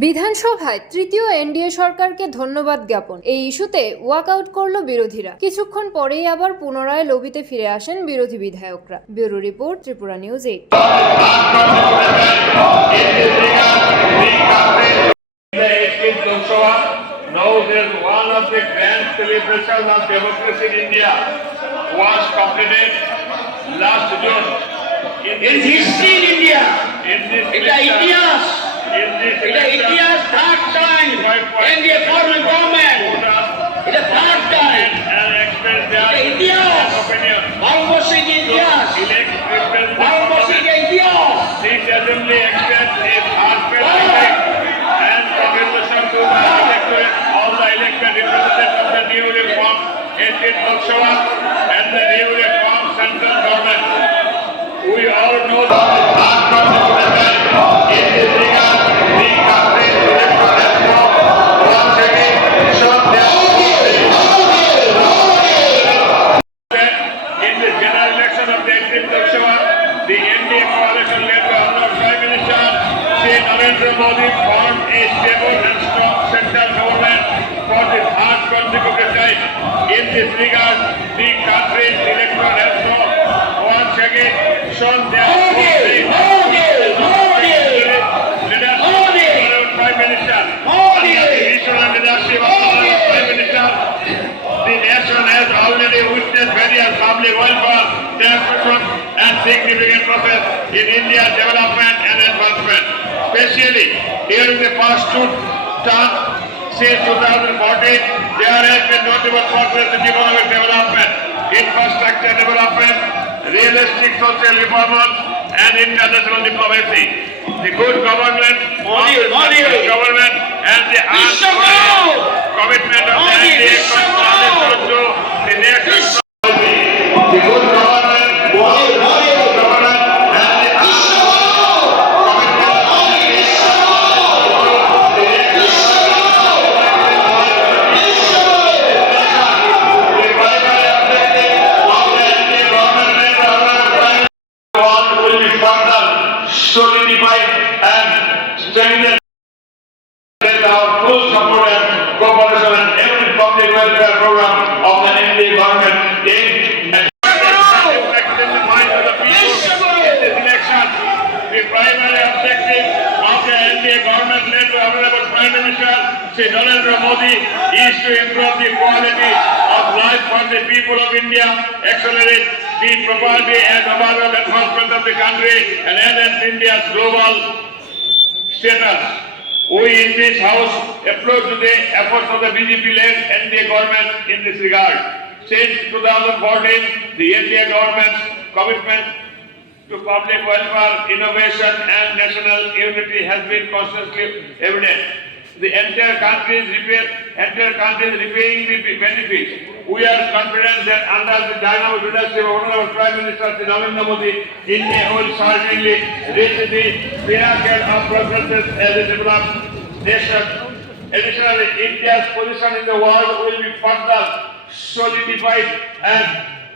বিধানসভায় তৃতীয় এনডিএ সরকারকে ধন্যবাদ জ্ঞাপন। এই ইস্যুতে ওয়াকআউট করল বিরোধীরা। কিছুক্ষণ পরেই আবার পুনরায় লবিতে ফিরে আসেন বিরোধী বিধায়করা। Bureau report, Tripura news 8। Now there's one of the grand celebrations of democracy in India was completed last June. In history in India, third time in the former government, it is third time. And express their opinion. Bangladesh Indias, Bangladesh Indias. This assembly expressed its heartfelt respect and congratulations to the electorate, all the elected representatives of the newly formed 18th Lok Sabha and the newly formed central government. We all know that in this regard, the country has now once again shown their in the general election of the 18th Lok Sabha, the NDA coalition led by Honorable Prime Minister Shri Narendra Modi formed a stable and strong central government for the third consecutive time. In this regard, the country's electorate has now once again shown their leadership. Prime Minister, under the vision and leadership of Honorable Prime Minister, the nation has already witnessed various public welfare, demonstration and significant process in India's development and advancement. Especially during the past two terms since 2014, there has been notable progress in economic development, infrastructure development, realistic social reforms, and international diplomacy. The good government, government, and the commitment of the NDA to the nation. The good government, solidified and strengthened with our full support and cooperation and every public welfare program of the NDA government aimed at reflecting the mind of the people in this election. The primary objective of the NDA government led by Honorable Prime Minister Shri Narendra Modi is to improve the quality of life for the people of India, accelerate the property and overall advancement of the country, and enhance India's global status. We in this House applaud to the efforts of the BJP-led NDA government in this regard. Since 2014, the NDA government's commitment to public welfare, innovation, and national unity has been constantly evident. The entire country is repaying the benefits. We are confident that under the dynamic leadership of Honorable Prime Minister Shri Narendra Modi, India will certainly reach the pinnacle of progress as a developed nation. Additionally, India's position in the world will be further solidified and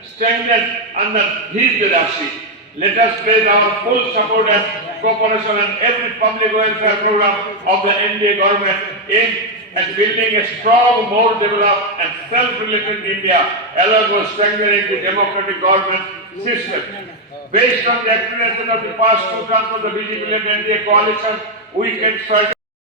strengthened under his leadership. Let us pledge our full support and cooperation on every public welfare program of the NDA government aimed at building a strong, more developed and self-reliant India, along with strengthening the democratic government system. Based on the experiences of the past two terms of the BJP-led NDA coalition, we can